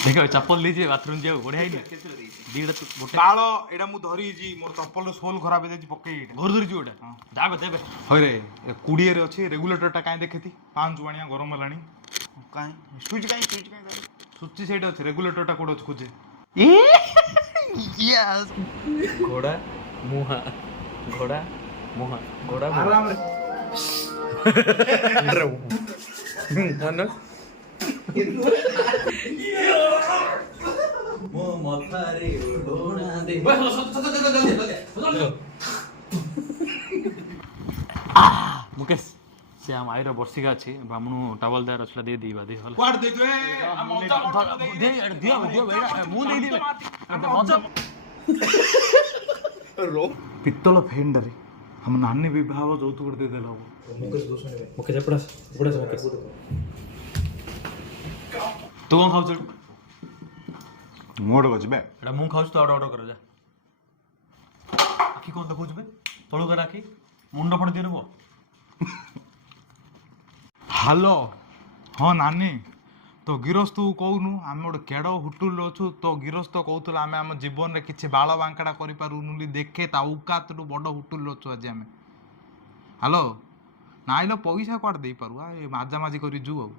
देखो चप्पल दीजिए बाथरूम जाओ बढ़िया ही दीटा तो गोटे बाଳ ଏଇଟା ମୁଁ ଧରିଛି ମୋର ଚପଲ ସୋଲ ଖରାପ ହେଇଯାଇଛି ପକେଇ ଏଇଟା घर धरी गोटे जागो देबे ହଇରେ 20ରେ ଅଛି ରେଗୁଲେଟରଟା କାଇଁ ଦେଖିତି 5 ବାଣିଆ ଗରମ ହେଲାଣି କାଇଁ ସୁଇଚ କାଇଁ ସୁଚି ସେଇଠି ଅଛି ରେଗୁଲେଟରଟା କୋଉଠି ଅଛି ଖୋଜେ यस घोड़ा मुहा घोड़ा मुहा घोड़ा ଆରାମରେ मो मथारे घोड़ा दे मुकेश से हम आईर वर्षिका अच्छी ब्राह्मण टावल दार असला दे दी बादे होला କୁଆଡେ ଦେଇଛୁ दे दियो दियो बेटा मु दे दी ପିତ୍ତଳ ଫେଣ୍ଡାରେ ଆମ ନାନୀ ବିବାହ ଯୌତୁକ ଦେଇଦେଲେ ହବ मुकेश एपड़ा एपड़ा मुकेश तू कौन खाऊ ମୁଁ ଗୋଟେ କହୁଛି ବେ एटा मु खाऊ तो ऑर्डर कर जा आखि कौन देखौ बे तळु कर आखि मुंड फड़ दे रबो ହ୍ୟାଲୋ ହଁ ନାନୀ ତୋ ଗିରସ୍ତ କହୁନୁ ଆମେ ଗୋଟେ କେଡ଼ ହୋଟେଲ ଅଛୁ ତୋ ଗିରସ୍ତ କହୁଥିଲା ଆମେ ଆମ ଜୀବନରେ କିଛି ବାଳ ବାଙ୍କଡ଼ା କରିପାରୁନୁ ଦେଖେ ତା ଉକାତଠୁ ବଡ଼ ହୋଟେଲ ଅଛୁ ଆଜି ଆମେ ହ୍ୟାଲୋ ନାଇଁ ଲୋ ପଇସା କୁଆଡ଼େ ଦେଇପାରୁ ଏ ମାଜାମାଜି କରି ଯୁ ଆଉ